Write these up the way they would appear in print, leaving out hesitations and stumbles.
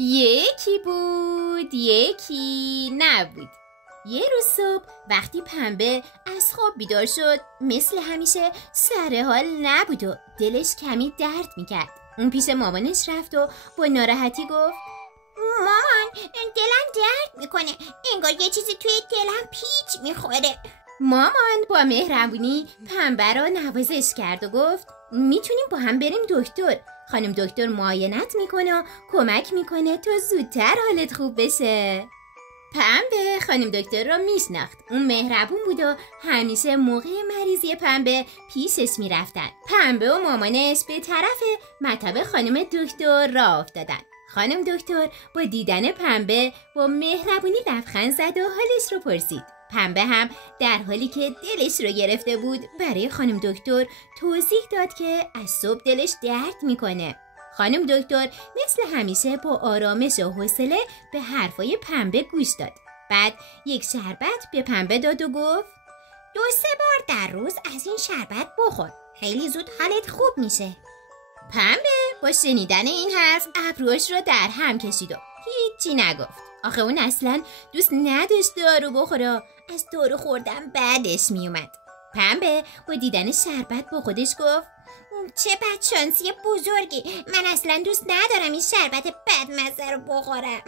یکی بود یکی نبود. یه روز صبح وقتی پنبه از خواب بیدار شد مثل همیشه سر حال نبود و دلش کمی درد میکرد. اون پیش مامانش رفت و با ناراحتی گفت مامان دلم درد میکنه، انگار یه چیزی توی دلم پیچ میخوره. مامان با مهربونی پنبه را نوازش کرد و گفت میتونیم با هم بریم دکتر. خانم دکتر معاینت میکنه و کمک میکنه تا زودتر حالت خوب بشه. پنبه خانم دکتر را میشناخت. اون مهربون بود و همیشه موقع مریضی پنبه پیشش میرفتن. پنبه و مامانش به طرف مطب خانم دکتر راه افتادن. خانم دکتر با دیدن پنبه با مهربونی لبخند زد و حالش رو پرسید. پنبه هم در حالی که دلش رو گرفته بود برای خانم دکتر توضیح داد که از صبح دلش درد میکنه. خانم دکتر مثل همیشه با آرامش و حوصله به حرفای پنبه گوش داد. بعد یک شربت به پنبه داد و گفت 2-3 بار در روز از این شربت بخور، خیلی زود حالت خوب میشه. پنبه با شنیدن این حرف ابروش رو در هم کشید و هیچی نگفت. آخه اون اصلا دوست نداشت دارو بخوره. از دارو خوردن بعدش میومد. پنبه با دیدن شربت با خودش گفت چه بدشانسی بزرگی، من اصلا دوست ندارم این شربت بدمزه رو بخورم.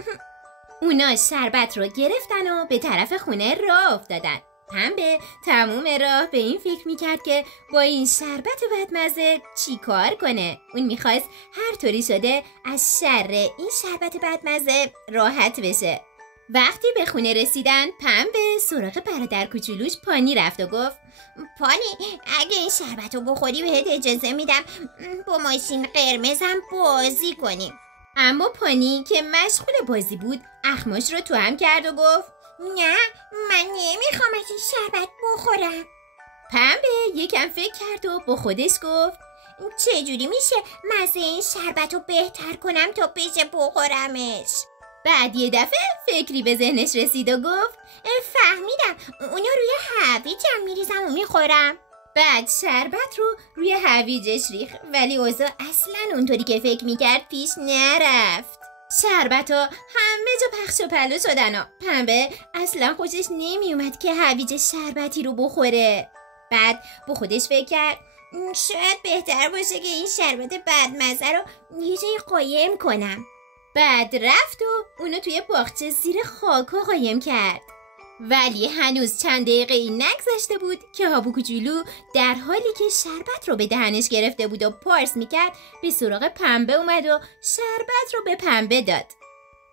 اونا شربت رو گرفتن و به طرف خونه راه افتادن. پنبه تموم راه به این فکر میکرد که با این شربت بدمزه چی کار کنه. اون میخواست هر طوری شده از شر این شربت بدمزه راحت بشه. وقتی به خونه رسیدن پنبه سراغ برادر کوچولوش پانی رفت و گفت پانی اگه این شربت رو بخوری بهت اجازه میدم با ماشین قرمزم بازی کنیم. اما پانی که مشغول بازی بود اخماش رو تو هم کرد و گفت نه من نمیخوام از این شربت بخورم. پنبه یکم فکر کرد و با خودش گفت چجوری میشه مزه این شربت رو بهتر کنم تا بشه بخورمش؟ بعد یه دفعه فکری به ذهنش رسید و گفت فهمیدم، اونا روی هویجم میریزم و میخورم. بعد شربت رو روی هویجش ریخت، ولی اوضاع اصلا اونطوری که فکر میکرد پیش نرفت. شربت ها همه جا پخش و پلو شدن و پنبه اصلا خوشش نمیومد که هویج شربتی رو بخوره. بعد با خودش فکر کرد شاید بهتر باشه که این شربت بدمزه رو یه جای قایم کنم. بعد رفت و اونو توی باغچه زیر خاکا قایم کرد. ولی هنوز چند دقیقه این نگذشته بود که هابو کوچولو در حالی که شربت رو به دهنش گرفته بود و پارس میکرد به سراغ پنبه اومد و شربت رو به پنبه داد.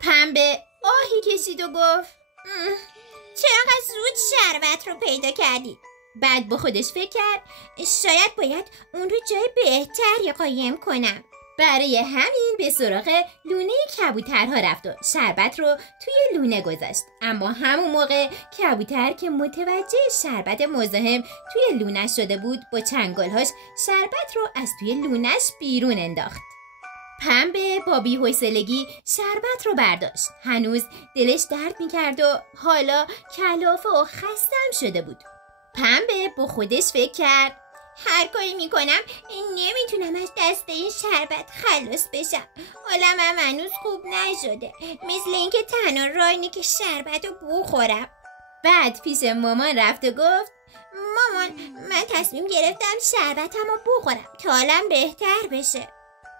پنبه آهی کشید و گفت چقدر زود شربت رو پیدا کردی. بعد با خودش فکر کرد شاید باید اون رو جای بهتری قایم کنم. برای همین به سراغ لونه کبوترها رفت و شربت رو توی لونه گذاشت. اما همون موقع کبوتر که متوجه شربت مزاحم توی لونش شده بود با چنگالهاش شربت رو از توی لونش بیرون انداخت. پنبه با بی‌حوصلگی شربت رو برداشت. هنوز دلش درد میکرد و حالا کلافه و خستم شده بود. پنبه با خودش فکر کرد هر کاری میکنم نمیتونم از دست این شربت خلاص بشم. حالم هنوز خوب نشده، مثل اینکه تنها راه اینه که شربت رو بخورم. بعد پیش مامان رفت و گفت مامان من تصمیم گرفتم شربتم رو بخورم تا حالم بهتر بشه.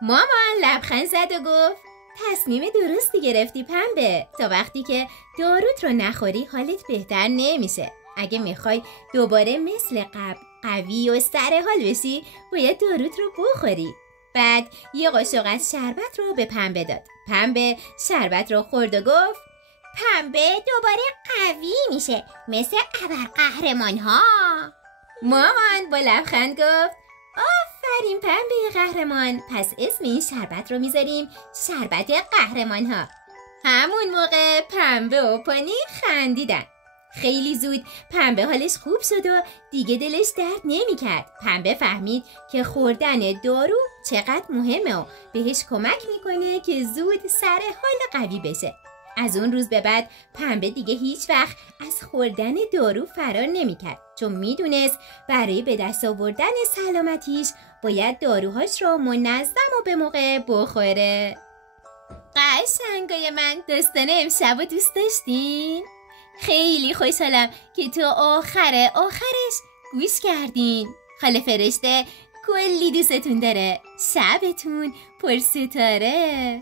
مامان لبخند زد و گفت تصمیم درستی گرفتی پنبه. تا وقتی که داروت رو نخوری حالت بهتر نمیشه. اگه میخوای دوباره مثل قبل قوی و سر حال بشی باید داروت رو بخوری. بعد یه قاشق از شربت رو به پنبه داد. پنبه شربت رو خورد و گفت پنبه دوباره قوی میشه مثل ابرقهرمان ها. مامان با لبخند گفت آفرین پنبه قهرمان، پس اسم این شربت رو میذاریم شربت قهرمان ها. همون موقع پنبه و پانی خندیدن. خیلی زود پنبه حالش خوب شد و دیگه دلش درد نمی کرد. پنبه فهمید که خوردن دارو چقدر مهمه و بهش کمک میکنه که زود سر حال قوی بشه. از اون روز به بعد پنبه دیگه هیچ وقت از خوردن دارو فرار نمی کرد، چون میدونست برای به دست آوردن سلامتیش باید داروهاش رو منظم و به موقع بخوره. قشنگای من، داستان امشب رو دوست داشتین؟ خیلی خوشحالم که تو آخرش گوش کردین. خاله فرشته کلی دوستتون داره. شبتون پر ستاره.